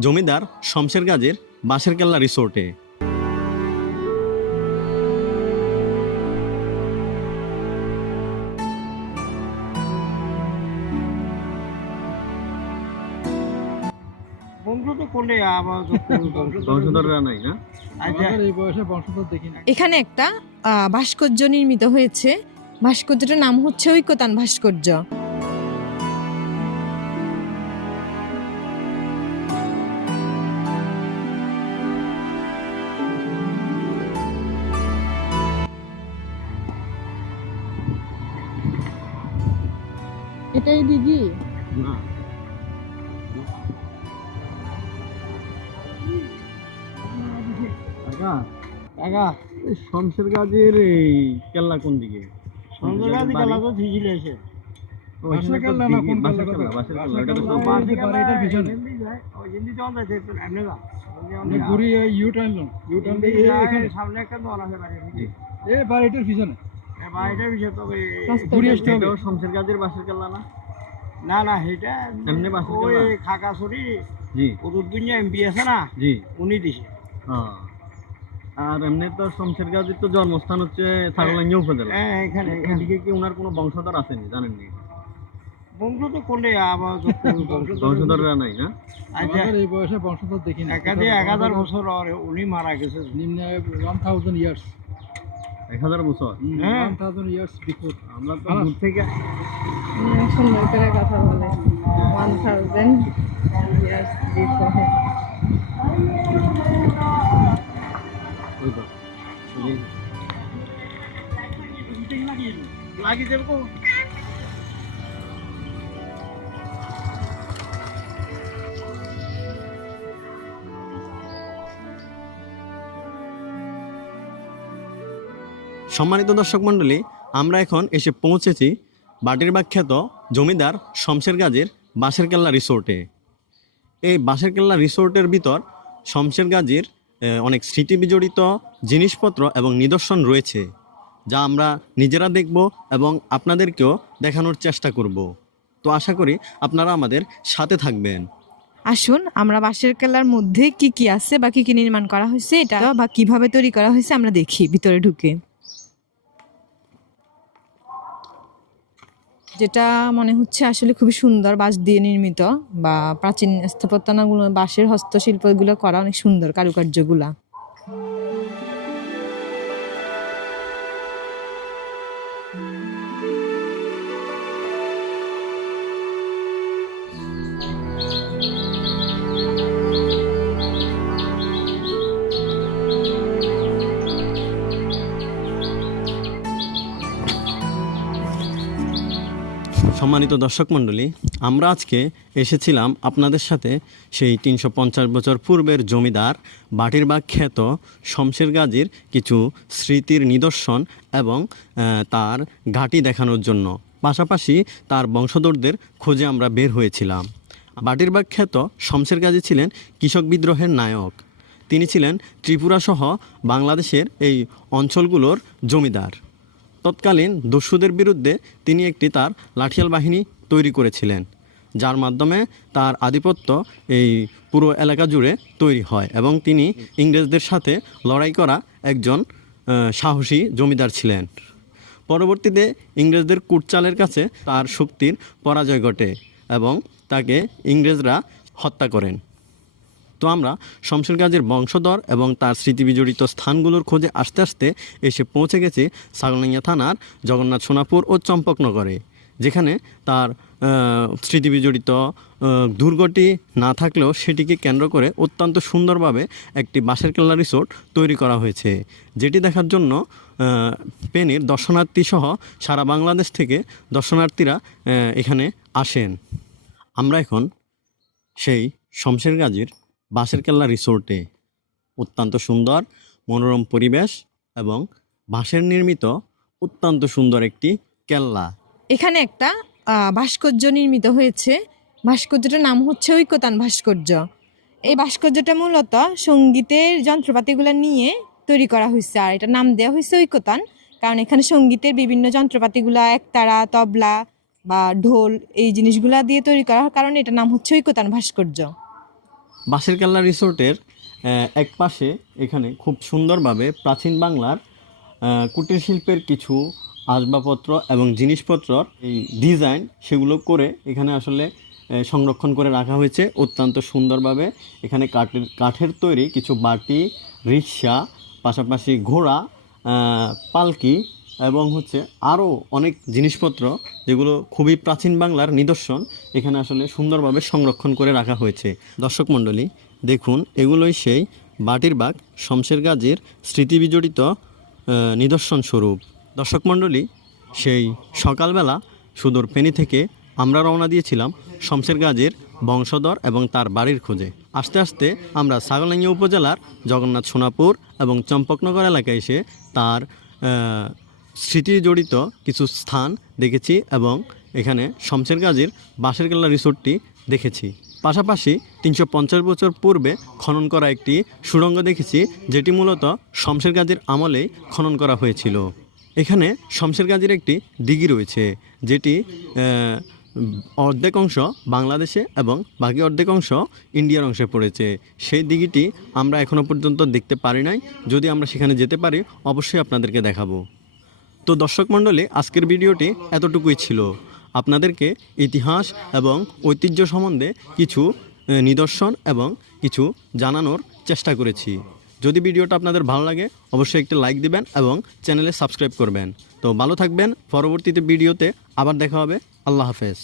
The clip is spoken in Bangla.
জমিদার শমশের গাজীর বাঁশের কেল্লা রিসোর্টে। আচ্ছা। এখানে একটা আহ, ভাস্কর্য নির্মিত হয়েছে। ভাস্কর্যটার নাম হচ্ছে ঐকতান ভাস্কর্য। এটাই দিদি। না। কাকা টাকা এই শমশের গাজীর এই কেল্লা কোন দিকে? তো কেল্লা না, কোন কেল্লা কেল্লা, তো? ওই হিন্দি এমনি না ঘুরি ইউ টার্ন ইউ টার্ন এখানে। সামনে একটা দোকান আছে বাড়ি এ বাড়িটার পিছনে। ঘুরে আসতে হবে। শমশের গাজীর কেল্লা না? না না সেটা এমনি বাসে ওই খাকাছড়ি জি। উদুদ্দুনিয়া এমপি আছে না? জি। উনি দিছে। হ্যাঁ। আর এমনি তো শমশের গাজীর তো জন্মস্থান হচ্ছে ছাগলাঙ্গি উপজেলা। হ্যাঁ এখানে এদিকে কি ওনার কোনো বংশধর আসেনি জানেননি? বন্ধু তো করলে আবার বংশধররা নাই না? আচ্ছা। এই বয়সে বংশধর দেখি না একাধে এক হাজার বছর আর উনি মারা গেছে। নিম্নে ওয়ান থাউজেন্ড ইয়ার্স এক হাজার বছর। হ্যাঁ। ওয়ান থাউজেন্ড ইয়ার্স বিফোর আমরা তো। দূর থেকে সুন্দর করে কথা বলে। ওয়ান থাউজেন্ড ইয়ার্স বিফোর লাগি দেব। সম্মানিত দর্শক মণ্ডলী, আমরা এখন এসে পৌঁছেছি বাটিরবাগ খ্যাত জমিদার শমশের গাজীর বাঁশের কেল্লা রিসোর্টে। এই বাঁশের কেল্লা রিসোর্টের ভিতর শমশের গাজীর অনেক স্মৃতি বিজড়িত জিনিসপত্র এবং নিদর্শন রয়েছে, যা আমরা নিজেরা দেখব এবং আপনাদেরকেও দেখানোর চেষ্টা করব। তো আশা করি আপনারা আমাদের সাথে থাকবেন। আসুন, আমরা বাঁশের কেল্লার মধ্যে কি কি আছে বা কি কি নির্মাণ করা হয়েছে, এটা বা কীভাবে তৈরি করা হয়েছে আমরা দেখি, ভিতরে ঢুকে। যেটা মনে হচ্ছে আসলে খুবই সুন্দর বাঁশ দিয়ে নির্মিত বা প্রাচীন স্থাপত্যনাগুলো বাঁশের হস্তশিল্পগুলো করা অনেক সুন্দর কারুকার্যগুলা। সম্মানিত দর্শক মণ্ডলী, আমরা আজকে এসেছিলাম আপনাদের সাথে সেই তিনশো পঞ্চাশ বছর পূর্বের জমিদার বাটির বাটিরবাগ খ্যাত শমশের গাজীর কিছু স্মৃতির নিদর্শন এবং তার ঘাঁটি দেখানোর জন্য। পাশাপাশি তার বংশধরদের খোঁজে আমরা বের হয়েছিলাম। বাটির বাটিরবাগ খ্যাত শমশের গাজী ছিলেন কৃষক বিদ্রোহের নায়ক। তিনি ছিলেন ত্রিপুরা সহ বাংলাদেশের এই অঞ্চলগুলোর জমিদার। তৎকালীন দস্যুদের বিরুদ্ধে তিনি একটি তার লাঠিয়াল বাহিনী তৈরি করেছিলেন, যার মাধ্যমে তার আধিপত্য এই পুরো এলাকা জুড়ে তৈরি হয় এবং তিনি ইংরেজদের সাথে লড়াই করা একজন সাহসী জমিদার ছিলেন। পরবর্তীতে ইংরেজদের কুটচালের কাছে তার শক্তির পরাজয় ঘটে এবং তাকে ইংরেজরা হত্যা করেন। তো আমরা শমশের গাজীর বংশধর এবং তার স্মৃতিবিজড়িত স্থানগুলোর খোঁজে আস্তে আস্তে এসে পৌঁছে গেছি সাগরনাইয়া থানার জগন্নাথ সোনাপুর ও চম্পকনগরে, যেখানে তার স্মৃতিবিজড়িত দুর্গটি না থাকলেও সেটিকে কেন্দ্র করে অত্যন্ত সুন্দরভাবে একটি বাঁশের কেল্লা রিসোর্ট তৈরি করা হয়েছে, যেটি দেখার জন্য পেনির দর্শনার্থী সহ সারা বাংলাদেশ থেকে দর্শনার্থীরা এখানে আসেন। আমরা এখন সেই শমশের গাজীর বাঁশের কেল্লা রিসোর্টে। অত্যন্ত সুন্দর মনোরম পরিবেশ এবং বাঁশের নির্মিত অত্যন্ত সুন্দর একটি কেল্লা এখানে একটা ভাস্কর্য নির্মিত হয়েছে। ভাস্কর্যটার নাম হচ্ছে ঐকতান ভাস্কর্য। এই ভাস্কর্যটা মূলত সঙ্গীতের যন্ত্রপাতিগুলো নিয়ে তৈরি করা হয়েছে আর এটার নাম দেওয়া হয়েছে ঐকতান। কারণ এখানে সঙ্গীতের বিভিন্ন যন্ত্রপাতিগুলা, একতারা, তবলা বা ঢোল, এই জিনিসগুলা দিয়ে তৈরি করার কারণে এটার নাম হচ্ছে ঐকতান ভাস্কর্য। বাঁশের কেল্লা রিসোর্টের এক পাশে এখানে খুব সুন্দরভাবে প্রাচীন বাংলার কুটির শিল্পের কিছু আসবাবপত্র এবং জিনিসপত্র এই ডিজাইন সেগুলো করে এখানে আসলে সংরক্ষণ করে রাখা হয়েছে। অত্যন্ত সুন্দরভাবে এখানে কাঠের কাঠের তৈরি কিছু বাটি, রিক্সা, পাশাপাশি ঘোড়া পালকি এবং হচ্ছে আরও অনেক জিনিসপত্র যেগুলো খুবই প্রাচীন বাংলার নিদর্শন, এখানে আসলে সুন্দরভাবে সংরক্ষণ করে রাখা হয়েছে। দর্শক মণ্ডলী, দেখুন, এগুলোই সেই বাটির বাগ, শমশের গাজীর স্মৃতিবিজড়িত নিদর্শন স্বরূপ। দর্শক মণ্ডলী, সেই সকালবেলা সুদূর ফেনী থেকে আমরা রওনা দিয়েছিলাম শমশের গাজীর বংশধর এবং তার বাড়ির খোঁজে। আস্তে আস্তে আমরা ছাগলাইয়া উপজেলার জগন্নাথ সোনাপুর এবং চম্পকনগর এলাকায় এসে তার স্মৃতি জড়িত কিছু স্থান দেখেছি এবং এখানে শমশের গাজীর বাঁশের কেল্লা রিসোর্টটি দেখেছি। পাশাপাশি তিনশো পঞ্চাশ বছর পূর্বে খনন করা একটি সুড়ঙ্গ দেখেছি, যেটি মূলত শমশের গাজীর আমলেই খনন করা হয়েছিল। এখানে শমশের গাজীর একটি দিঘি রয়েছে, যেটি অর্ধেক অংশ বাংলাদেশে এবং বাকি অর্ধেক অংশ ইন্ডিয়ার অংশে পড়েছে। সেই দিঘিটি আমরা এখনও পর্যন্ত দেখতে পারি নাই। যদি আমরা সেখানে যেতে পারি, অবশ্যই আপনাদেরকে দেখাবো। তো দর্শক মণ্ডলী, আজকের ভিডিওটি এতটুকুই ছিল। আপনাদেরকে ইতিহাস এবং ঐতিহ্য সম্বন্ধে কিছু নিদর্শন এবং কিছু জানানোর চেষ্টা করেছি। যদি ভিডিওটা আপনাদের ভালো লাগে, অবশ্যই একটি লাইক দিবেন এবং চ্যানেলে সাবস্ক্রাইব করবেন। তো ভালো থাকবেন, পরবর্তীতে ভিডিওতে আবার দেখা হবে। আল্লাহ হাফেজ।